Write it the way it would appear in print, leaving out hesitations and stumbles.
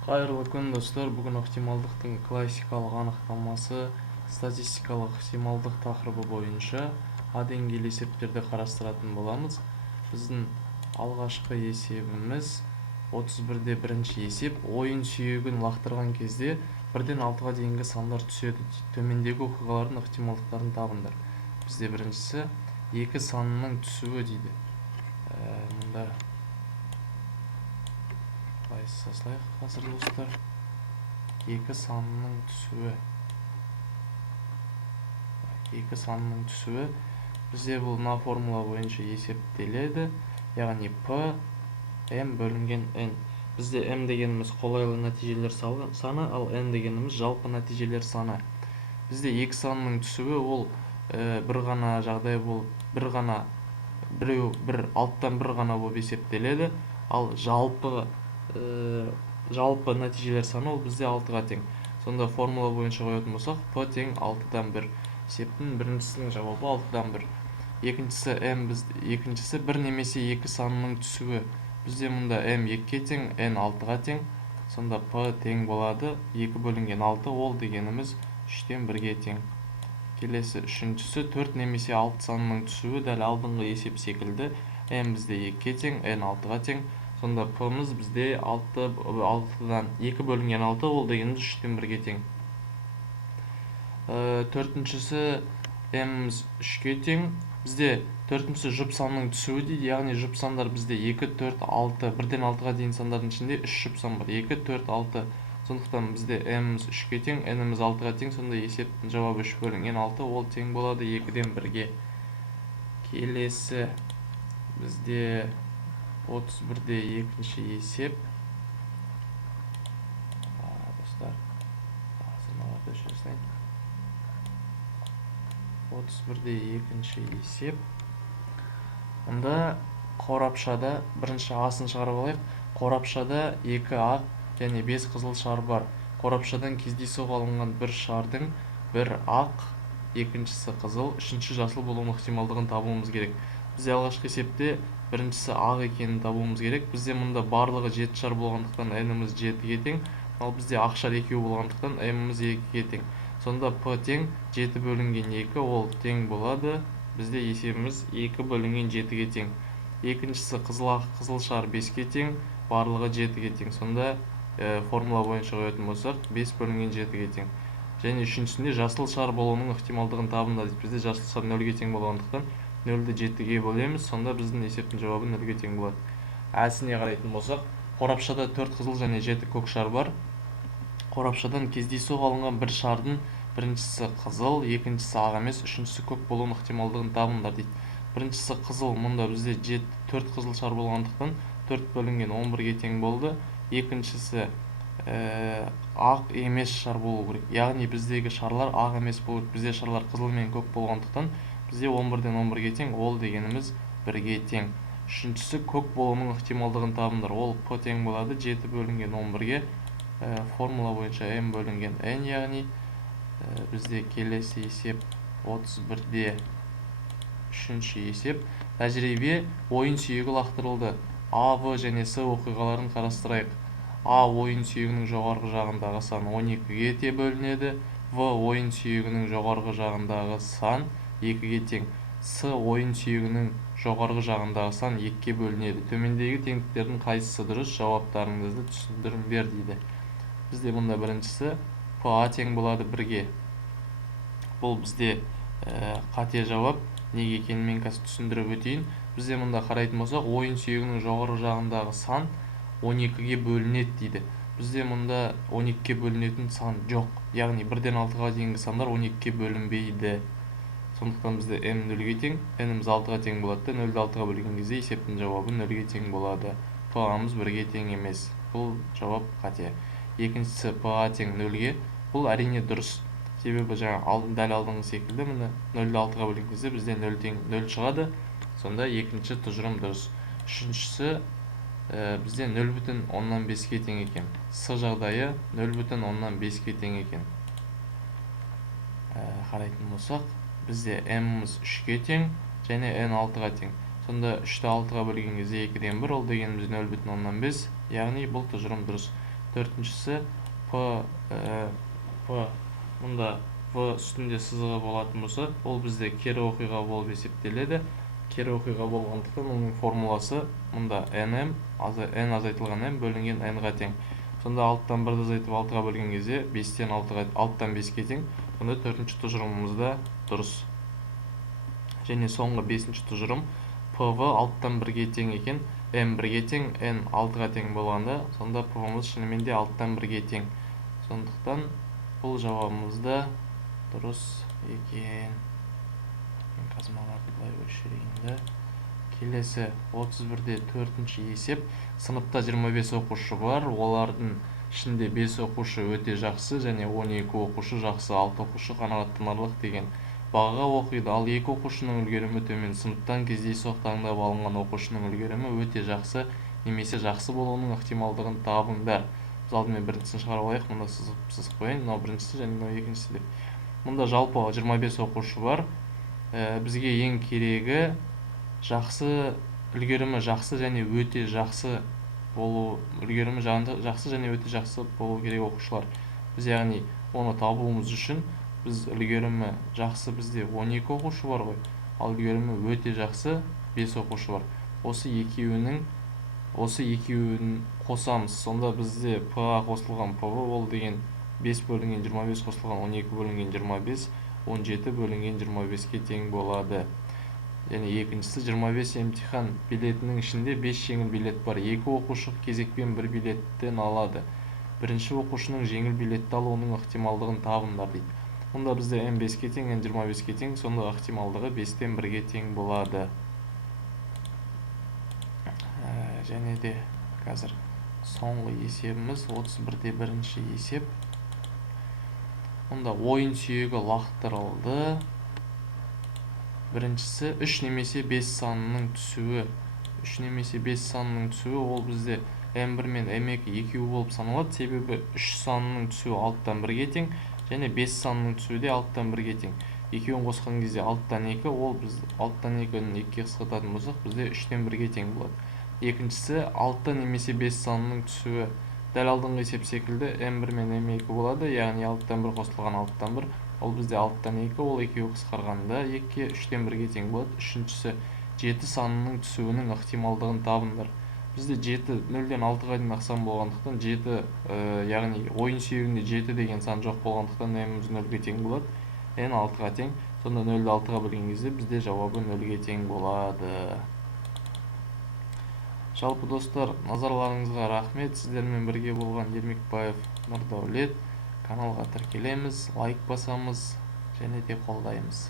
Қайырлы күн достар, бүгін ықтималдықтың классикалық анықтамасы статистикалық ықтималдық тақырыбы бойынша А деңгейлі есептерді қарастыратын боламыз. Біздің алғашқы есебіміз 31-де бірінші есеп. Ойын сүйегін лақтырған кезде 1-ден 6-ға дейінгі сандар түседі. Төмендегі оқиғалардың ықтималдықтарын табыңдар. Бізде біріншісі 2 санының түсуі дейді. Мұнда жасайық қазір достар. 2 санының түсуі. 2 санының түсуі бізде бұл мына формула бойынша есептеледі. Яғни P m бөлінген n. Бізде m дегеніміз қолайлы нәтижелер саны, ал n дегеніміз жалпы нәтижелер саны. Бізде 2 санының түсуі ол бір ғана жағдай болып, бір алттан бір ғана болып есептеледі. Ал жалпы нәтижелер саны ол бізде 6-ға тең. Сонда формула бойынша қоятын болсақ, P тең 6-дан 1. Есептің біріншісінің жауабы 6-дан 1. Екіншісі 1 немесе 2 санының түсуі. Бізде мұнда m 2-ге тең, n 6-ға тең. Сонда P тең болады 2 бөлінген 6, ол дегеніміз 3-тен 1-ге тең. Келесі үшіншісі 4 немесе 6 санының түсуі. Дәл алдыңғы есеп секілді m бізде 2-ге тең, n 6-ға тең. Сонда P-мыз бізде 6-дан 2 бөлінген 6, ол дегеніміз 3-тен 1-ге тең. Төртіншісі m-міз 3-ге тең. Бізде төртіншісі жұп санның түсуі дейді. Яғни жұп сандар бізде 2, 4, 6, 1-ден 6-ға дейін сандардың ішінде 3 жұп сан бар. 2, 4, 6. Сондықтан бізде m-міз 3-ге тең, n-міз 6-ға тең. Сонда есептің жауабы 3 бөлінген 6, ол тең болады 2-ден 1-ге. Келесі бізде 31-де екінші есеп. Достар, 31-де екінші есеп. Онда қорапшада бірінші асын шығарып алайық. Қорапшада 2 ақ және 5 қызыл шар бар. Қорапшадан кездейсоқ алынған бір шардың бір ақ, екіншісі қызыл, үшінші жасыл болуының ықтималдығын табуымыз керек. Бізде алғашқы есепте біріншісі ақ екенін табуымыз керек. Бізде мұнда барлығы 7 шар болғандықтан n-міз 7-ге тең. Ал бізде ақ шар 2 болғандықтан m-міз 2-ге тең. Сонда P тең 7 бөлінген 2, ол тең болады. Бізде есебіміз 2 бөлінген 7-ге тең. Екіншісі қызыл шар 5-ге тең, барлығы 7-ге тең. Сонда формула бойынша қоятын болсақ, 5 бөлінген 7-ге тең. Және үшіншісінде жасыл шар болуының ықтималдығын табыңдар. Бізде жасыл шар 0-ге тең болғандықтан 0-ді 7-ге бөлеміз. Сонда біздің есептің жауабы 0-ге тең болады. Әсіне қарайтын болсақ, қорапшада 4 қызыл және 7 көк шар бар. Қорапшадан кездейсоқ алынған бір шардың біріншісі қызыл, екіншісі ақ емес, үшіншісі көк болуының ықтималдығын табыңдар дейді. Біріншісі қызыл, мұнда бізде 4 қызыл шар болғандықтан 4 бөлінген 11-ге тең болды. Екіншісі ақ емес шар болу керек. Яғни біздегі шарлар ақ емес болу керек. Бізде шарлар қызыл мен көк болғандықтан бізде 11-ден 11-ге тең, ол дегеніміз 1-ге тең. Үшіншісі көк болуының ықтималдығын табыңдар. Ол P тең болады 7 бөлінген 11-ге. Формула бойынша m бөлінген n, яғни бізде келесі есеп 31-де үшінші есеп. Тәжірибе ойын сүйегі лақтырылды. А, В және С оқиғаларын қарастырайық. А ойын сүйегінің жоғарғы жағындағы сан 12-ге те бөлінеді. В ойын сүйегінің жоғарғы жағындағы сан 2-ге тең. С ойын сүйегінің жоғарғы жағындағы сан 2-ге бөлінеді. Төмендегі теңдіктердің қайсысы дұрыс? Жауаптарыңызды түсіндіріңдер дейді. Бізде мұнда біріншісі P А тең болады 1-ге. Бұл бізде қате жауап. Неге екенін мен қазір түсіндіріп өтейін. Бізде мұнда қарайтын болсақ, ойын сүйегінің жоғарғы жағындағы сан 12-ге бөлінеді дейді. Бізде мұнда 12-ге бөлінетін сан жоқ. Яғни 1-ден 6-ға дейінгі сандар 12-ге бөлінбейді. Сондықтан бізде m 0-ге тең, n-міз 6-ға тең болады. 0-ді 6-ға бөлген кезде есептің жауабы 0-ге тең болады. P А-мыз 1-ге тең емес. Бұл жауап қате. Екіншісі P А тең 0-ге. Бұл әрине дұрыс. Себебі дәл алдыңғы секілді, 0-ді 6-ға бөлген кезде бізде 0 тең 0 шығады. Сонда екінші тұжырым дұрыс. Үшіншісі бізде 0,5-ге тең екен. С жағдайы 0,5-ге тең екен. Қарайтын болсақ, бізде m-мыз 3-ге тең және n 6-ға тең. Сонда 3-ті 6-ға бөлген кезде 2-ден 1, ол дегеніміз 0,5. Яғни бұл тұжырым дұрыс. Төртіншісі P мұнда V үстінде сызығы болатын болса, ол бізде кері оқиға болып есептеледі. Кері оқиға болғандықтан оның формуласы мұнда n азайтылған n бөлінген n-ға тең. Сонда 6-тан 1-ді азайтып 6-ға бөлген кезде 6-тан 5-ке тең. Сонда төртінші тұжырымымыз да дұрыс. Және соңғы 5-ші тұжырым PV 6-тан 1-ге тең екен, n 1-ге тең, n 6-ға тең болғанда, сонда PV-мыз шынымен де 6-тан 1-ге тең. Сондықтан бұл жауабымыз да дұрыс екен. Қазмаларды былай өшірейінді. Келесі 31-де 4-ші есеп. Сыныпта 25 оқушы бар. Олардың ішінде 5 оқушы өте жақсы және 12 оқушы жақсы, 6 оқушы қанағаттанарлық деген бағаға оқиды. Ал 2 оқушының үлгерімі төмен. Сыныптан кездейсоқ таңдап алынған оқушының үлгерімі өте жақсы немесе жақсы болуының ықтималдығын табыңдар. Біз алдымен біріншісін шығарып алайық. Мұнда сызып қояйын. Мынау біріншісі және мынау екіншісі деп. Мұнда жалпы 25 оқушы бар. Бізге ең керегі жақсы үлгерімі жақсы және өте жақсы болу керек оқушылар. Біз яғни оны табуымыз үшін біз үлгерімі жақсы бізде 12 оқушы бар ғой, ал үлгерімі өте жақсы 5 оқушы бар. Осы екеуін қосамыз. Сонда бізде P-ға қосылған PV ол деген 5 бөлінген 25 қосылған 12 бөлінген 25, 17 бөлінген 25-ке тең болады. Және екіншісі 25 емтихан билетінің ішінде 5 жеңіл билет бар. 2 оқушы кезекпен 1 билеттен алады. Бірінші оқушының жеңіл билетті алуының ықтималдығын табыңдар дейді. Мұнда бізде n 5-ке тең, n 25-ке тең, сонда ықтималдығы 5-тен 1-ге тең болады. Және де қазір соңғы есебіміз 31-де 1-ші есеп. Мұнда ойын сүйегі лақтырылды. Біріншісі 3 немесе 5 санының түсуі. 3 немесе 5 санының түсуі ол бізде m1 мен m2 екеуі болып саналады. Себебі 3 санының түсуі 6-тан 1-ге тең және 5 санының түсуі де 6-тан 1-ге тең. Екеуін қосқан кезде 6-тан 2, ол біз 6-тан 2-ні 2-ге қысқартатын болсақ, бізде 3-тен 1-ге тең болады. Екіншісі 6 немесе 5 санының түсуі. Дәл алдыңғы есеп секілді m1 мен m2 болады, яғни 6-тан 1 қосылған 6-тан 1, ол бізде 6-тан 2, ол екеуі қысқарғанда 2-ге 3-тен 1-ге тең болады. Үшіншісі 7 санының түсуінің ықтималдығын табыңдар. Бізде 7 0-ден 6-ға дейін ықсан болғандықтан 7, яғни ойын сүйегінде 7 деген сан жоқ болғандықтан n-міз 0-ге тең болады, n 6-ға тең. Сонда 0-ді 6-ға бөлген кезде бізде жауабы 0-ге тең болады. Жалпы достар, назарларыңызға рахмет. Сіздермен бірге болған Ермекбаев Нұрдәулет. Каналға тіркелеміз, лайк басамыз және де қолдаймыз.